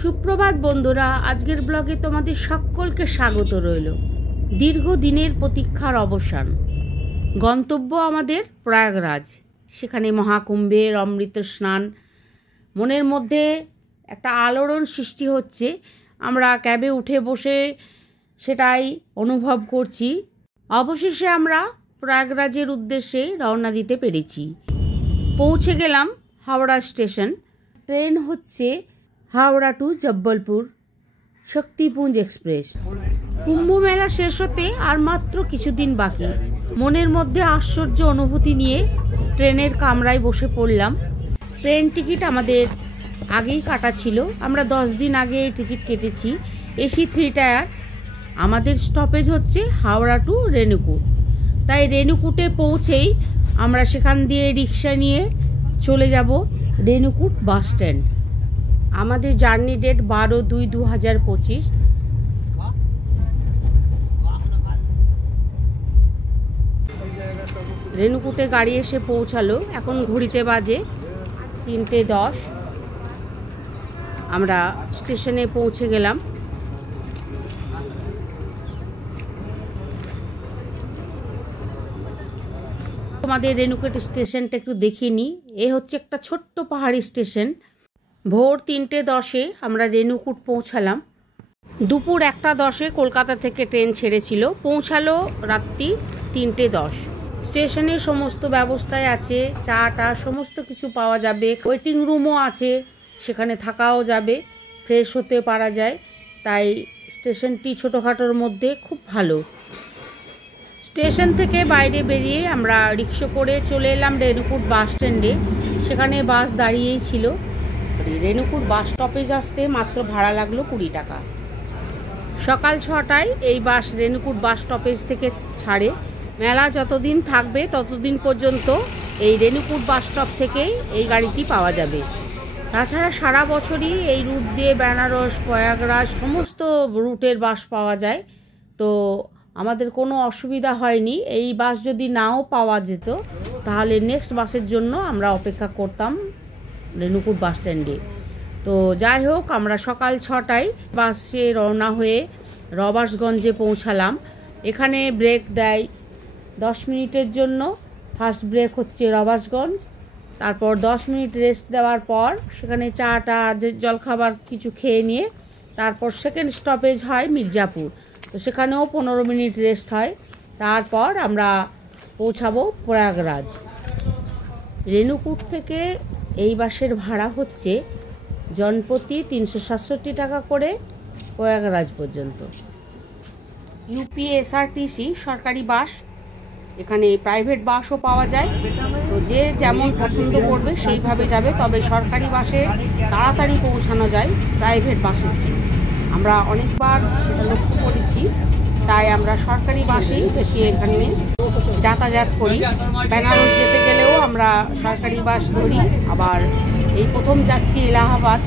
সুপ্রভাত বন্ধুরা, আজকের ব্লগে তোমাদের সকলকে স্বাগত রইল। দীর্ঘদিনের প্রতীক্ষার অবসান। গন্তব্য আমাদের প্রয়াগরাজ। সেখানে মহাকুম্ভের অমৃত স্নান। মনের মধ্যে একটা আলোড়ন সৃষ্টি হচ্ছে। আমরা ক্যাবে উঠে বসে সেটাই অনুভব করছি। অবশেষে আমরা প্রয়াগরাজের উদ্দেশ্যে রওনা দিতে পেরেছি। পৌঁছে গেলাম হাওড়া স্টেশন। ট্রেন হচ্ছে হাওড়া টু জব্বলপুর শক্তিপুঞ্জ এক্সপ্রেস। কুম্ভ মেলা শেষ হতে আর মাত্র কিছুদিন বাকি। মনের মধ্যে আশ্চর্য অনুভূতি নিয়ে ট্রেনের কামরায় বসে পড়লাম। ট্রেন টিকিট আমাদের আগেই কাটা ছিল। আমরা 10 দিন আগে টিকিট কেটেছি। AC 3 tyre. আমাদের স্টপেজ হচ্ছে হাওড়া টু রেণুকুট। তাই রেণুকুটে পৌঁছেই আমরা সেখান দিয়ে রিক্সা নিয়ে চলে যাব রেণুকুট বাস স্ট্যান্ড। আমাদের জার্নি ডেট 12/2/2025। রেণুকুটে গাড়ি এসে পৌঁছালো। এখন ঘড়িতে বাজে 3:10। আমরা স্টেশনে পৌঁছে গেলাম। আমাদের রেণুকুট স্টেশনটা একটু দেখিয়ে নিই। এ হচ্ছে একটা ছোট্ট পাহাড়ি স্টেশন। ভোর 3:10 আমরা রেণুকুট পৌঁছালাম। দুপুর 1:10 কলকাতা থেকে ট্রেন ছেড়েছিল। পৌঁছালো রাত্রি 3:10। স্টেশনে সমস্ত ব্যবস্থায় আছে। চা টা সমস্ত কিছু পাওয়া যাবে। ওয়েটিং রুমও আছে, সেখানে থাকাও যাবে, ফ্রেশ হতে পারা যায়। তাই স্টেশনটি ছোটোখাটোর মধ্যে খুব ভালো। স্টেশন থেকে বাইরে বেরিয়ে আমরা রিক্সা করে চলে এলাম রেণুকুট বাস স্ট্যান্ডে। সেখানে বাস দাঁড়িয়েই ছিল। রেণুকুট বাস স্টপেজ আসতে মাত্র ভাড়া লাগলো 20 টাকা। সকাল 6টায় এই বাস রেণুকুট বাস স্টপেজ থেকে ছাড়ে। মেলা যতদিন থাকবে ততদিন পর্যন্ত এই রেণুকুট বাস স্টপ থেকেই এই গাড়িটি পাওয়া যাবে। তাছাড়া সারা বছরই এই রুট দিয়ে বেনারস, প্রয়াগরাজ সমস্ত রুটের বাস পাওয়া যায়। তো আমাদের কোনো অসুবিধা হয়নি। এই বাস যদি নাও পাওয়া যেত তাহলে নেক্সট বাসের জন্য আমরা অপেক্ষা করতাম রেণুকুট বাস স্ট্যান্ডে। তো যাই হোক, আমরা সকাল 6টায় বাসে রওনা হয়ে রবার্টসগঞ্জে পৌঁছালাম। এখানে ব্রেক দেয় 10 মিনিটের জন্য। ফার্স্ট ব্রেক হচ্ছে রবার্টসগঞ্জ। তারপর 10 মিনিট রেস্ট দেওয়ার পর সেখানে চা টা জলখাবার কিছু খেয়ে নিয়ে তারপর সেকেন্ড স্টপেজ হয় মির্জাপুর। তো সেখানেও 15 মিনিট রেস্ট হয়। তারপর আমরা পৌঁছাবো প্রয়াগরাজ। রেণুকুট থেকে এই বাসের ভাড়া হচ্ছে জনপ্রতি 367 টাকা করে প্রয়াগরাজ পর্যন্ত। UPSRTC সরকারি বাস। এখানে প্রাইভেট বাসও পাওয়া যায়। তো যে যেমন পছন্দ করবে সেইভাবে যাবে। তবে সরকারি বাসে তাড়াতাড়ি পৌঁছানো যায় প্রাইভেট বাসের চেয়ে। আমরা অনেকবার সেটা লক্ষ্য করেছি। তাই আমরা সরকারি বাসেই বেশি এখানে যাতায়াত করি। বেনারস যেতে গেলেও আমরা সরকারি বাস ধরি। আবার এই প্রথম যাচ্ছি এলাহাবাদ।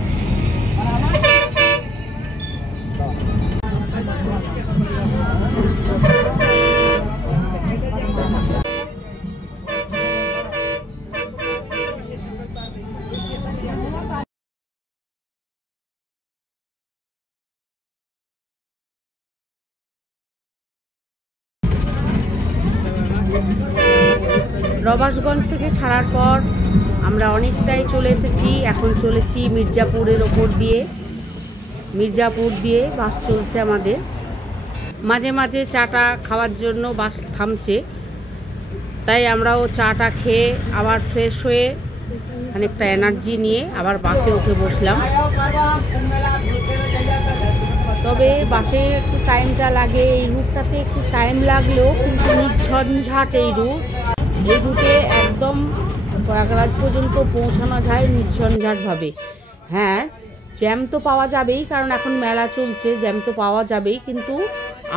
রবার্টসগঞ্জ থেকে ছাড়ার পর আমরা অনেকটাই চলে এসেছি। এখন চলেছি মির্জাপুরের ওপর দিয়ে। মির্জাপুর দিয়ে বাস চলছে আমাদের। মাঝে মাঝে চাটা খাওয়ার জন্য বাস থামছে। তাই আমরাও চাটা খেয়ে আবার ফ্রেশ হয়ে খানিকটা এনার্জি নিয়ে আবার বাসে উঠে বসলাম। তবে বাসে একটু টাইমটা লাগে। এই রুটটাতে একটু টাইম লাগলেও কিন্তু নির্ঝঞ্ঝাট এই রুট। এই রুটে একদম প্রয়াগরাজ পর্যন্ত পৌঁছানো যায় নির্ঝঞ্ঝাটভাবে। হ্যাঁ, জ্যাম তো পাওয়া যাবেই, কারণ এখন মেলা চলছে, জ্যাম তো পাওয়া যাবেই। কিন্তু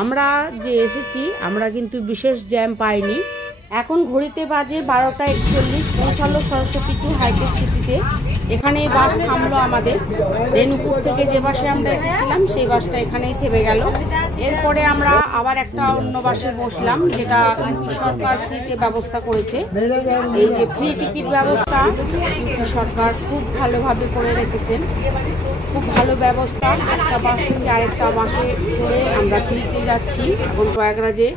আমরা যে এসেছি আমরা কিন্তু বিশেষ জ্যাম পাইনি। এখন ঘড়িতে বাজে 12:41। পৌঁছালো সরস্বতী টু হাইটেক সিটিতে। এখানে বাস থামলো আমাদের। রেণুকুট থেকে যে বাসে আমরা এসেছিলাম সেই বাসটা এখানেই থেমে গেল। এরপরে আমরা আবার একটা অন্য বাসে বসলাম, যেটা ইউপি সরকার ফ্রিতে ব্যবস্থা করেছে। এই যে ফ্রি টিকিট ব্যবস্থা ইউপি সরকার খুব ভালোভাবে করে রেখেছেন। খুব ভালো ব্যবস্থা। একটা বাস থেকে আরেকটা বাসে করে আমরা ফ্রিতে যাচ্ছি এখন প্রয়াগরাজে।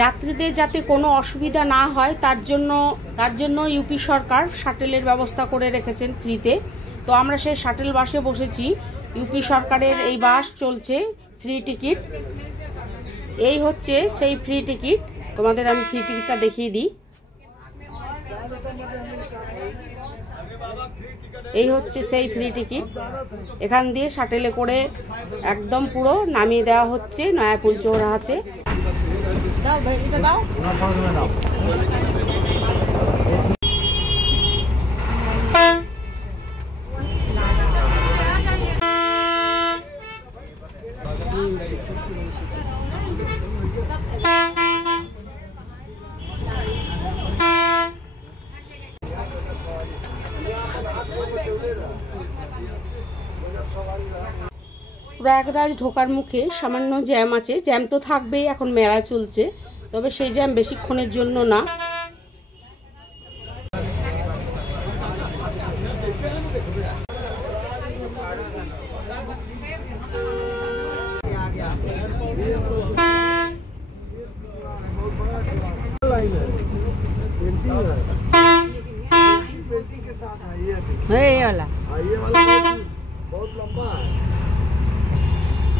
যাত্রীদের যাতে কোনো অসুবিধা না হয় তার জন্য ইউপি সরকার শাটেলের ব্যবস্থা করে রেখেছেন ফ্রিতে। তো আমরা সেই শাটেল বাসে বসেছি। ইউপি সরকারের এই বাস চলছে, ফ্রি টিকিট। এই হচ্ছে সেই ফ্রি টিকিট, তোমাদের আমি ফ্রি টিকিটটা দেখিয়ে দিই। এই হচ্ছে সেই ফ্রি টিকিট। এখান দিয়ে শাটেলে করে একদম পুরো নামিয়ে দেওয়া হচ্ছে নয়াপুল চৌরাহাতে। দাও ভাই, এটা দাও। প্রয়াগরাজ ঢোকার মুখে সামান্য জ্যাম আছে। জ্যাম তো থাকবেই, এখন মেলা চলছে, তবে সেই জ্যাম বেশিক্ষণের জন্য না।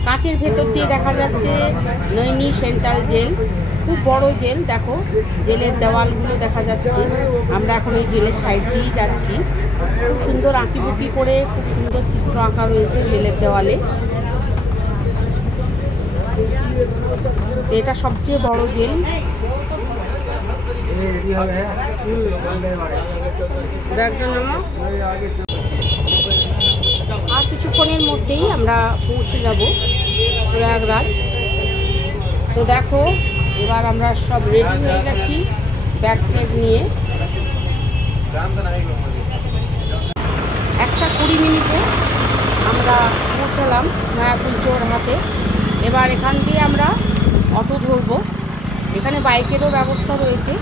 কাঁচের ভেতর দিয়ে দেখা যাচ্ছে নৈনি সেন্ট্রাল জেল, খুব বড় জেল। দেখো জেলের দেওয়ালগুলো দেখা যাচ্ছে। আমরা এখন এই জেলের সাইড দিয়েই যাচ্ছি। খুব সুন্দর আঁকিবুকি করে খুব সুন্দর চিত্র আঁকা রয়েছে জেলের দেওয়ালে। এটা সবচেয়ে বড় জেল। আর কিছুক্ষণের মধ্যেই আমরা পৌঁছে যাব প্রয়াগরাজ। তো দেখো এবার আমরা সব রেডি হয়ে গেছি ব্যাগ ট্যাগ নিয়ে। 1:20 মিনিটে আমরা পৌঁছালাম নয়াপুল চৌরাহাতে। এবার এখান দিয়ে আমরা অটো ধরবো। এখানে বাইকেরও ব্যবস্থা রয়েছে।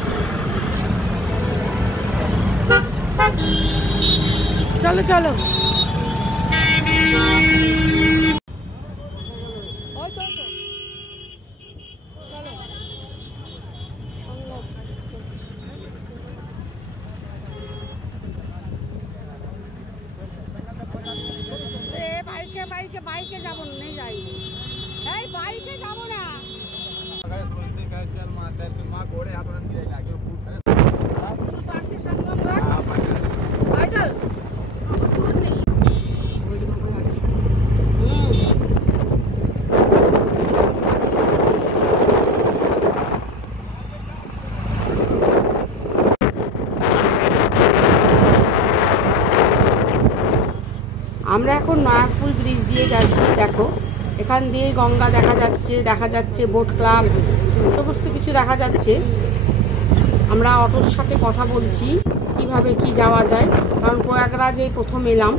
চলো চলো। বাইকে যাবো না, যাই এই বাইকে যাবো না। আমরা এখন নয়াপুল ব্রিজ দিয়ে যাচ্ছি। দেখো এখান দিয়ে গঙ্গা দেখা যাচ্ছে বোট ক্লাব, সমস্ত কিছু দেখা যাচ্ছে। আমরা অটোর সাথে কথা বলছি কিভাবে কি যাওয়া যায়, কারণ প্রয়াগরাজে প্রথম এলাম।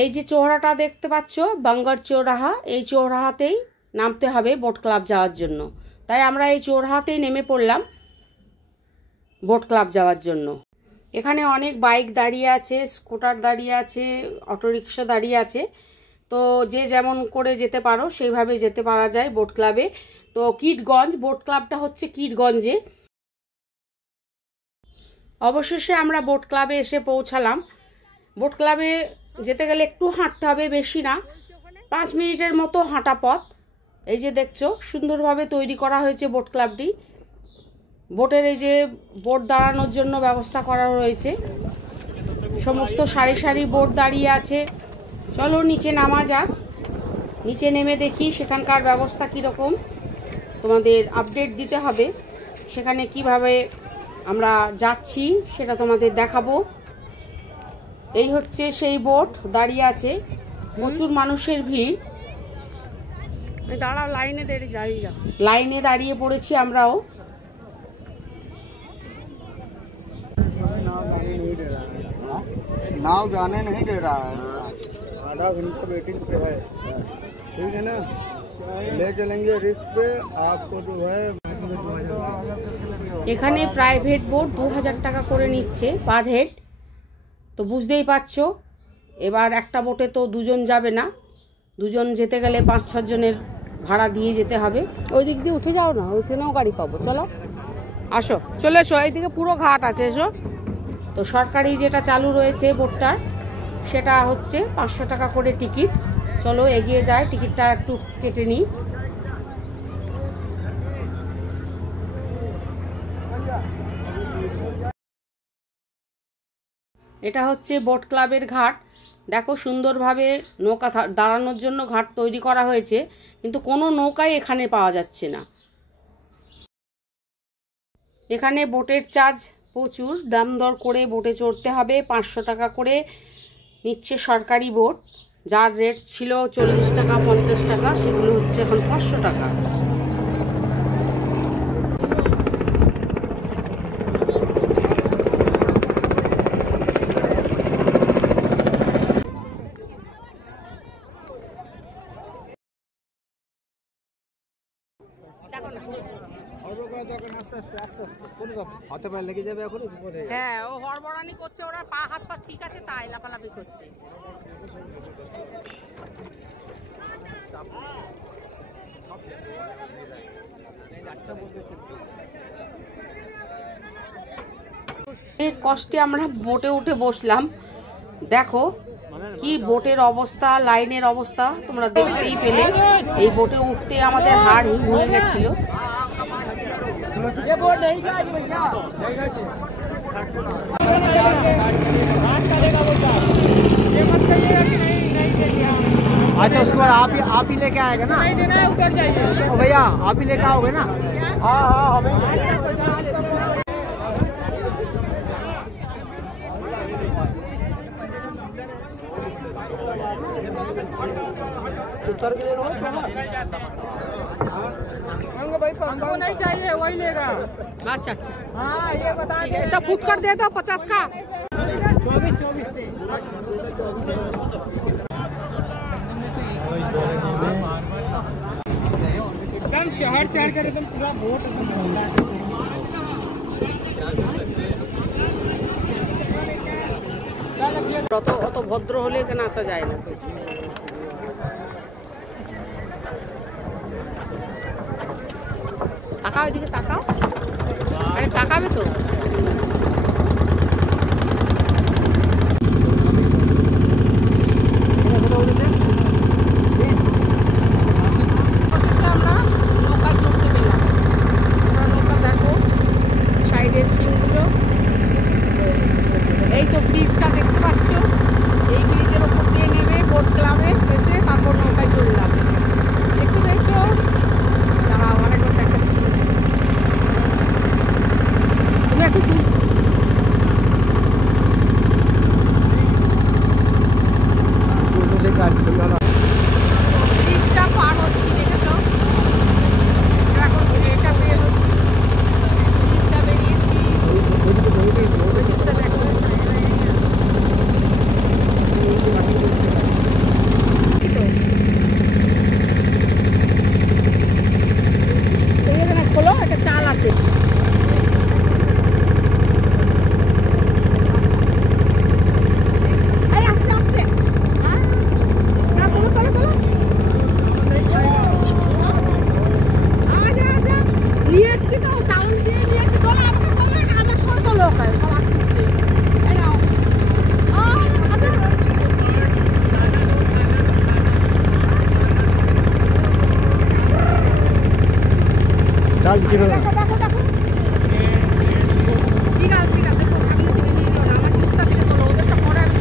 এই যে চৌরাহাটা দেখতে পাচ্ছ, বাঙ্গার চৌরাহা, এই চৌরাহাতেই নামতে হবে বোট ক্লাব যাওয়ার জন্য। তাই আমরা এই চৌরাহাতেই নেমে পড়লাম বোট ক্লাব যাওয়ার জন্য। এখানে অনেক বাইক দাঁড়িয়ে আছে, স্কুটার দাঁড়িয়ে আছে, অটোরিকশা দাঁড়িয়ে আছে। তো যে যেমন করে যেতে পারো সেইভাবে যেতে পারা যায় বোট ক্লাবে। তো কিটগঞ্জ বোট ক্লাবটা হচ্ছে কিটগঞ্জে। অবশেষে আমরা বোট ক্লাবে এসে পৌঁছালাম। বোট ক্লাবে যেতে গেলে একটু হাঁটতে হবে, বেশি না, 5 মিনিটের মতো হাঁটা পথ। এই যে দেখছো সুন্দরভাবে তৈরি করা হয়েছে বোট ক্লাবটি। বোটের এই যে বোট দাঁড়ানোর জন্য ব্যবস্থা করা রয়েছে, সমস্ত সারি সারি বোট দাঁড়িয়ে আছে। চলো নিচে নামা যাক, নিচে নেমে দেখি সেখানকার ব্যবস্থা কীরকম। তোমাদের আপডেট দিতে হবে সেখানে কিভাবে আমরা যাচ্ছি, সেটা তোমাদের দেখাবো। এই হচ্ছে সেই বোট দাঁড়িয়ে আছে, প্রচুর মানুষের ভিড়। দাঁড়াও, লাইনে দাঁড়িয়ে পড়েছি আমরাও। नाव जाने नहीं दे रहा है, आधा घंटा वेटिंग पे है, ठीक है ना। ले चलेंगे रिस्क पे, आपको जो है এখানে প্রাইভেট বোট 2000 টাকা করে নিচ্ছে পার হেড। তো বুঝতেই পারছো, এবার একটা বোটে তো দুজন যাবে না, দুজন যেতে গেলে 5-6 জনের ভাড়া দিয়ে যেতে হবে। ওই দিক দিয়ে উঠে যাও না, ওইখানেও গাড়ি পাবো। চলো আসো, চলে এসো, এইদিকে পুরো ঘাট আছে, এসো। তো সরকারি যেটা চালু রয়েছে বোটটার, সেটা হচ্ছে 500 টাকা করে টিকিট। চলো এগিয়ে যায়, টিকিটটা একটু কেটে নিই। এটা হচ্ছে বোট ক্লাবের ঘাট। দেখো সুন্দরভাবে নৌকা দাঁড়ানোর জন্য ঘাট তৈরি করা হয়েছে, কিন্তু কোনো নৌকাই এখানে পাওয়া যাচ্ছে না। এখানে বোটের চার্জ প্রচুর, দাম দর করে বোটে চড়তে হবে। 500 টাকা করে নিচ্ছে সরকারি বোট, যার রেট ছিল 40 টাকা 50 টাকা, সেগুলো হচ্ছে এখন 500 টাকা। হ্যাঁ, ও হড়বড়ানি করছে, ওরা পা হাত পা ঠিক আছে তাই লাফালাফি করছে। এই কষ্টে আমরা বোটে উঠে বসলাম। দেখো কি বোটের অবস্থা, লাইনের অবস্থা তোমরা দেখতেই পেলে। এই বোটে উঠতে আমাদের হাড় হিম হয়ে গেছিল। अच्छा उसको आप ही लेके आएगा ना? उतर जाइए भैया, आप ही लेके आओगे ना? हाँ हाँ हमें उतर गए भाई, हमको नहीं चाहिए, वही लेगा। अच्छा अच्छा, हाँ ये बता ठीक है, तो फुट कर दे दो 50 का। 24 एकदम चढ़ चढ़ कर एकदम पूरा बोट অত ভদ্র হলে এখানে আসা যায় না। তাকাও, এদিকে তাকাও, আরে তাকাবে তো। এই তো ব্রিজটা দেখতে পাচ্ছ, এই ব্রিজের ওপর দিয়ে নেমে বোট ক্লাবে এসে তারপর নৌকায় চললাম। দেখতে দেখছো, দাঁড়াও আরেকবার দেখাচ্ছি। তুমি একটু ব্রিজটা পার হচ্ছি, দেখেছো? এখন ব্রিজটা বের হচ্ছি, ব্রিজটা বেরিয়েছি। খোলো, একটা চাল আছে। নিয়ে এসছি তো, চাউল দিয়ে নিয়ে এসছি। তোলা আমাকে তোলা, আমার সর তোলো ওখানে সব আসছে। এই নাও। चल দেখো দেখো দেখো, সিগাল সিগাল দেখো, সামনে থেকে নিয়ে নিও না, আমার মুখটা থেকে তোলো, ওদেরটা পরে আমি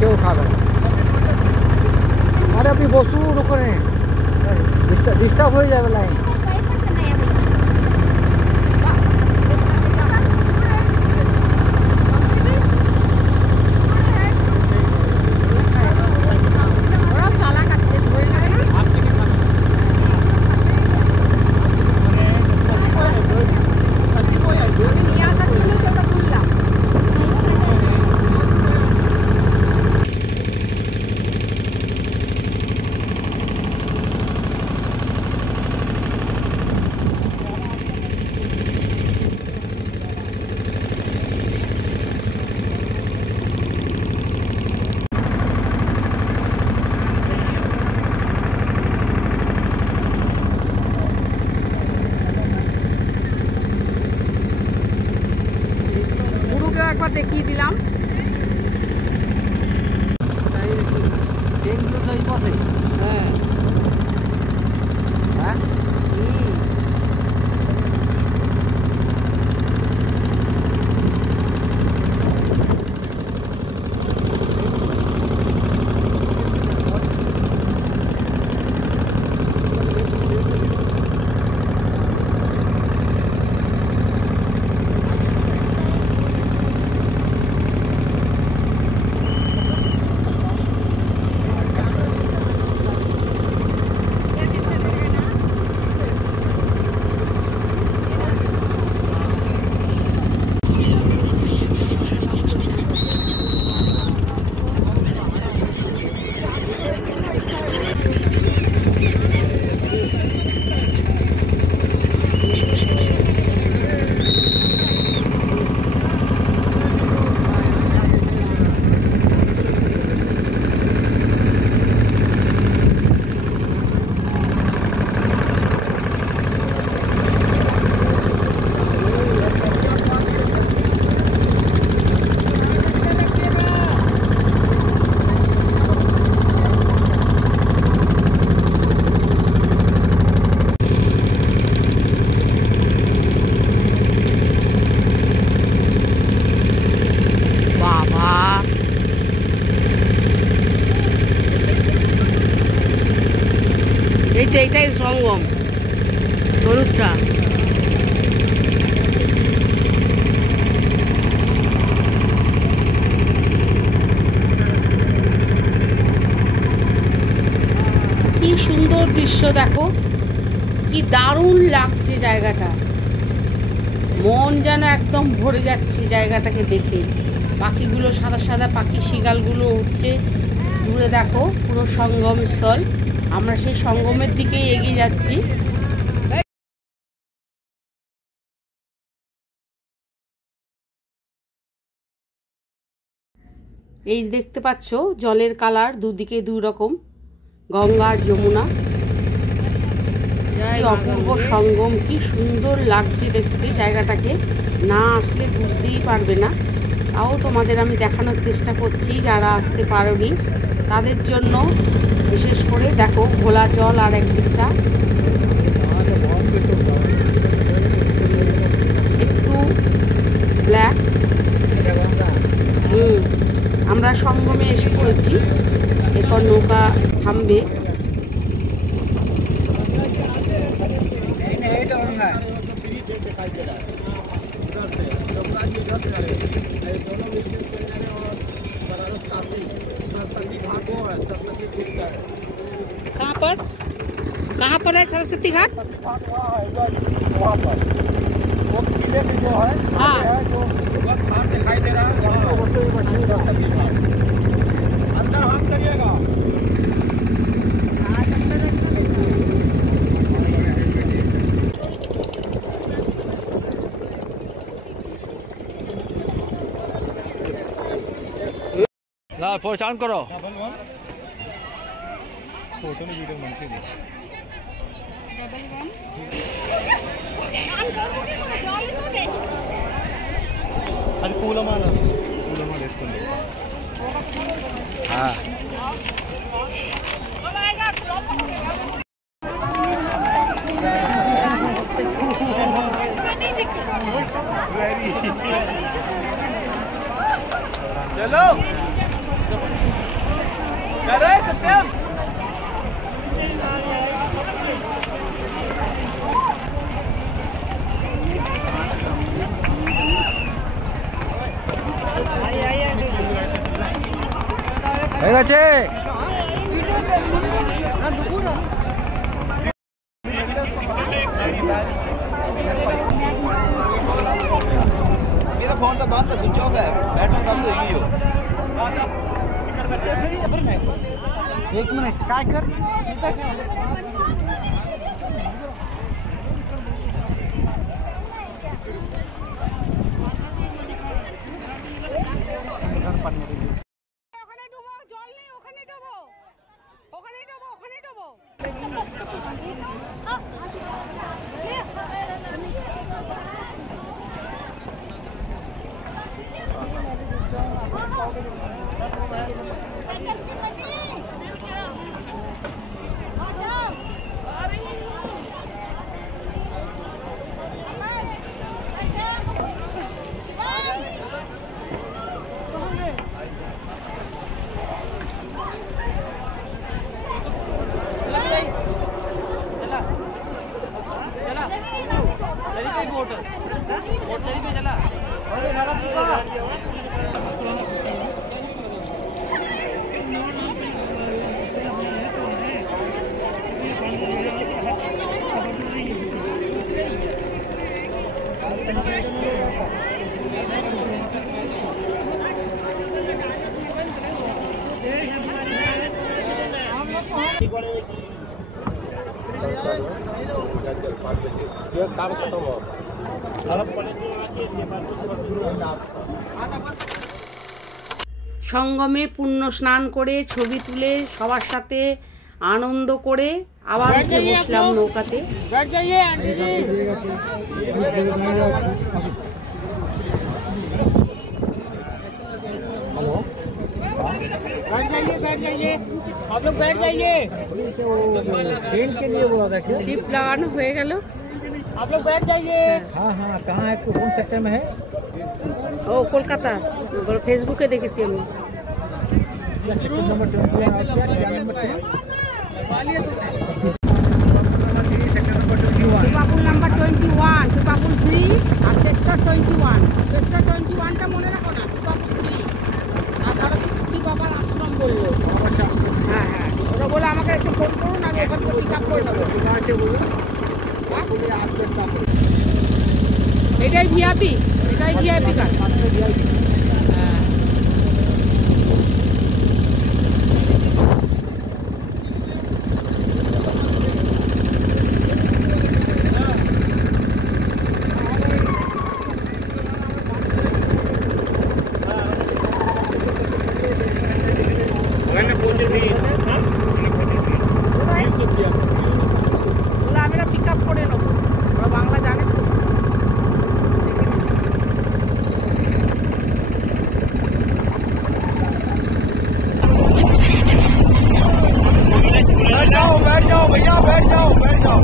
কেউ খাবে না। আরে আপনি বসুন ওখানে, ডিস্টার্ব হয়ে যাবে লাইন। একবার দেখিয়ে দিলাম। হ্যাঁ এইটাই সঙ্গম হলুদটা। কি সুন্দর দৃশ্য দেখো, কি দারুণ লাগছে জায়গাটা। মন যেন একদম ভরে যাচ্ছে জায়গাটাকে দেখে। পাখিগুলো সাদা সাদা পাখি, শিগালগুলো উঠছে দূরে দেখো, পুরো সঙ্গম স্থল। আমরা সেই সঙ্গমের দিকেই এগিয়ে যাচ্ছি। এই দেখতে পাচ্ছ জলের কালার দুদিকে দুই রকম, গঙ্গা আর যমুনা। কি অপূর্ব সঙ্গম, কি সুন্দর লাগছে দেখতে জায়গাটাকে। না আসলে বুঝতেই পারবে না। তাও তোমাদের আমি দেখানোর চেষ্টা করছি, যারা আসতে পারোনি তাদের জন্য বিশেষ করে। দেখো ঘোলা জল আর একদিকটা একটু ব্ল্যাক। আমরা সঙ্গমে এসে পড়েছি, এরপর নৌকা থামবে। कहाँ पर है सरस्वती घाट? वहाँ पर वो किले में जो है, हाँ जो घाट दिखाई दे रहा है, अंदर हम करिएगा। पहचान करो फोटो में वीडियो मंची दी అది పూలమాల వేసుకుంది చలో হয়ে গেছে। मेरा फोन तो बंद है, स्विच ऑफ है, बैटरी बंद हुई हो। एक मिनट काय कर সঙ্গমে পুণ্য স্নান করে ছবি তুলে সবার সাথে আনন্দ করে আবার উঠে বসলাম নৌকাতে। आप लोग बैठ जाइए। ट्रेन के लिए बोला था क्या? टिप लगाना हो गया। आप लोग बैठ जाइए। हाँ हाँ, कहाँ है, कौन सेक्टर में है? ও কলকাতা, ফেসবুকে দেখেছি আমি। नंबर 21 টুপাপুল নাম্বার 21, টুপাপুল 3 আর সেক্টর 21। সেক্টর 21টা মনে রাখো না, টুপাপুল 3। আর ধরো কি সিদ্ধি বাবার আশ্রম বললো। হ্যাঁ হ্যাঁ, ওরা বলে আমাকে একটু ফোন করুন, আমি ওখান থেকে পিক আপ করে দেবো। এটাই ভিআইপি, এটাই ভিআইপি কার্ড। হ্যাঁ আমরা পিক আপ করে নেবো, ওরা বাংলা জানে তো। बैठ जाओ भैया, बैठ जाओ, बैठ जाओ।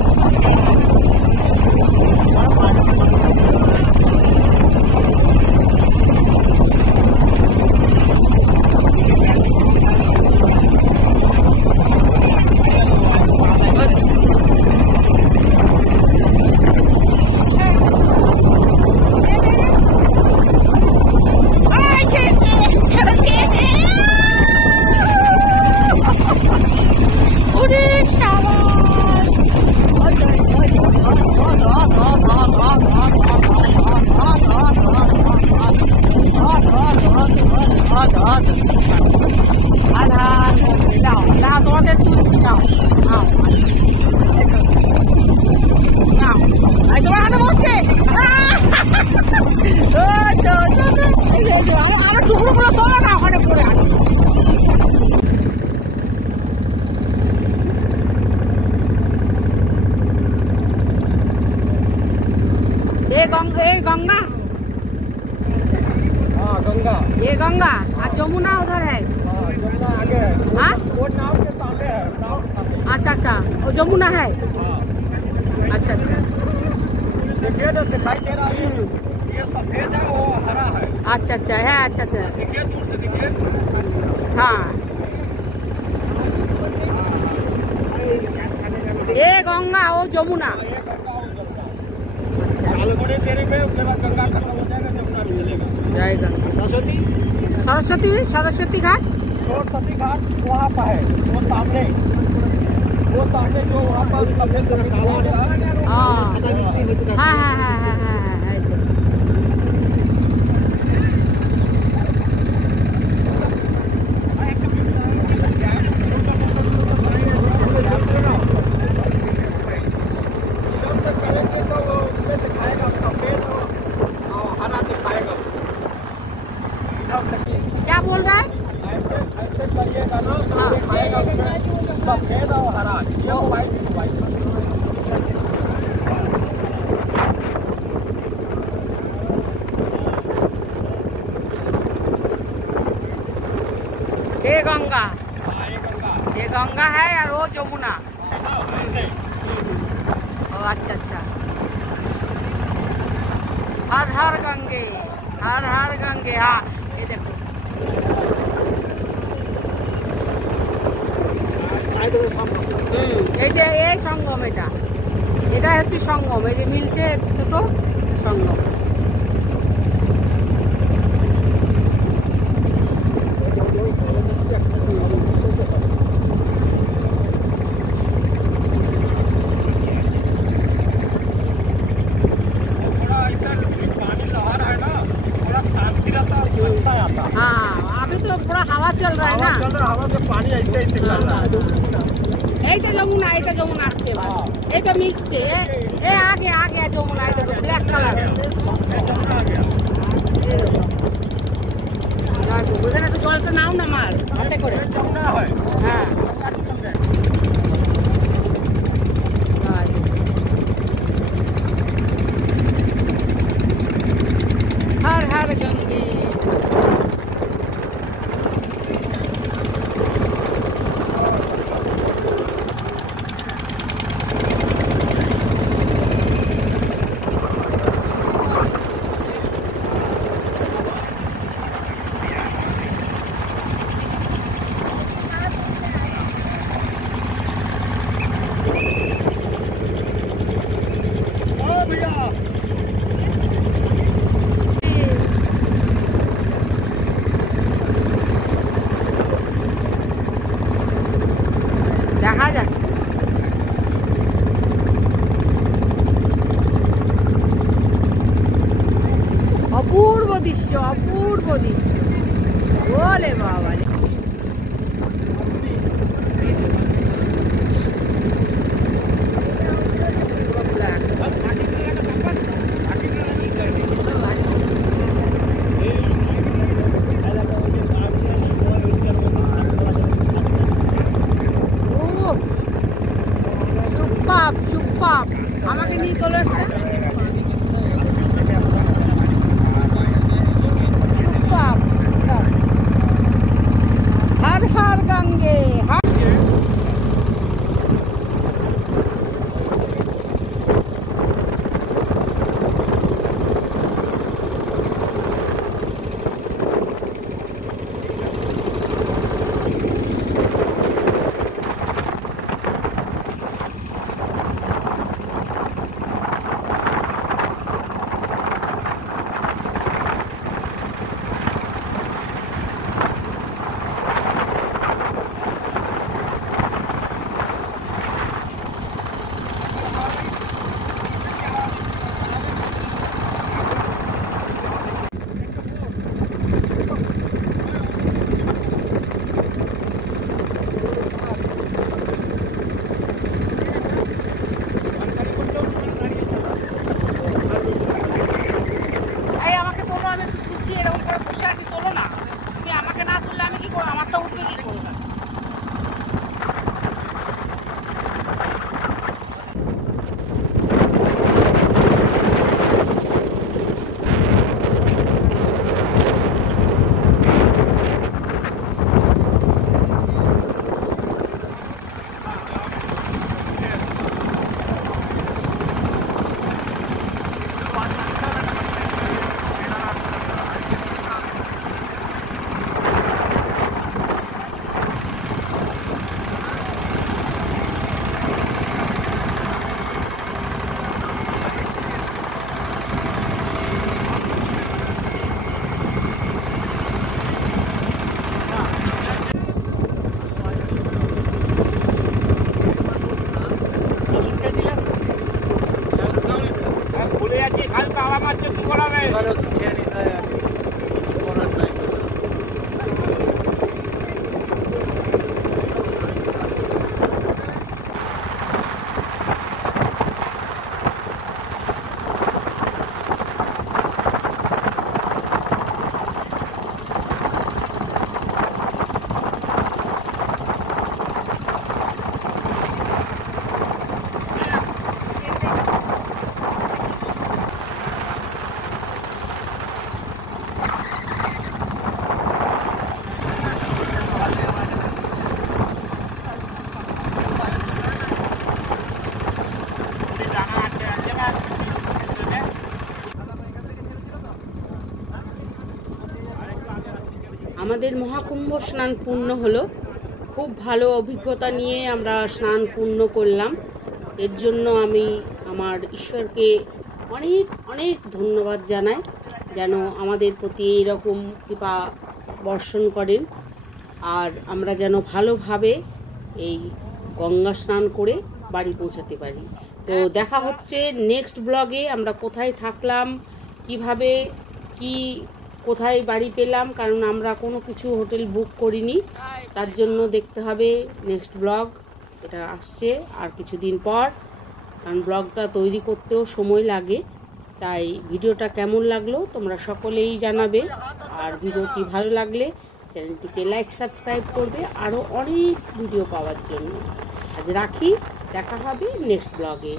गंगा, हाँ गंगा, ये गंगा और जमुना उधर है। जमुना आगे है। हाँ वो नाव के सामने है। अच्छा अच्छा, वो जमुना है। अच्छा अच्छा, देखिए तो दिखाई दे रहा है, ये सफेद है, वो हरा है। अच्छा अच्छा है, अच्छा अच्छा। देखिए दूर से देखिए। हाँ ये गंगा, वो जमुना। थोड़ी देरी में उसके बाद गंगा खत्म हो जाएगा, जमुना भी चलेगा। जाएगा। सरस्वती सरस्वती, सरस्वती घाट। छोट सती घाट वहाँ पर है, वो सामने जो वहाँ पर सफेद से काला हाँ हाँ हाँ हाँ हाँ हाँ क्या बोल रहा है? ऐसे करिएगा ना, दिखाएगा उसमें सफेद और हरा, ये व्हाइट। ये गंगा है या वो यमुना? ओ अच्छा अच्छा। हर हर गंगे, हर हर गंगे। हाँ ये देखो, এই যে এই সঙ্গম, এটা হচ্ছে সঙ্গম, এই যে মিলছে দুটো সঙ্গম। हाँ अभी तो थोड़ा हवा चल रहा है ना, हवा से पानी ऐसे ऐसे चल रहा है। এইটা যমুনা, এইটা যমুনা আসছে এবার, এইটা মিক্সছে, এ আগে আগে যমুনা, এই দেখো ব্ল্যাক কালার, বুঝলেন? একটু জলটা নাও না মার হাতে করে। হ্যাঁ हर हर गंगे। দেখা যাচ্ছে অপূর্ব দৃশ্য, অপূর্ব দৃশ্য। বলে বাবা রে, সুপাপ। আমাকে নিয়ে তোলো একটা। সুপাপ। हर हर गंगे। আমাদের মহাকুম্ভ স্নান পূর্ণ হলো। খুব ভালো অভিজ্ঞতা নিয়ে আমরা স্নান পূর্ণ করলাম। এর জন্য আমি আমার ঈশ্বরকে অনেক অনেক ধন্যবাদ জানাই, যেন আমাদের প্রতি এইরকম কৃপা বর্ষণ করেন আর আমরা যেন ভালোভাবে এই গঙ্গা স্নান করে বাড়ি পৌঁছাতে পারি। তো দেখা হচ্ছে নেক্সট ব্লগে। আমরা কোথায় থাকলাম, কিভাবে কি কোথায় বাড়ি পেলাম, কারণ আমরা কোনো কিছু হোটেল বুক করিনি, তার জন্য দেখতে হবে নেক্সট ব্লগ। এটা আসছে আর কিছুদিন পর, কারণ ব্লগটা তৈরি করতেও সময় লাগে। তাই ভিডিওটা কেমন লাগলো তোমরা সকলেই জানাবে, আর ভিডিওটি ভালো লাগলে চ্যানেলটিকে লাইক সাবস্ক্রাইব করবে আরও অনেক ভিডিও পাওয়ার জন্য। আজ রাখি, দেখা হবে নেক্সট ব্লগে।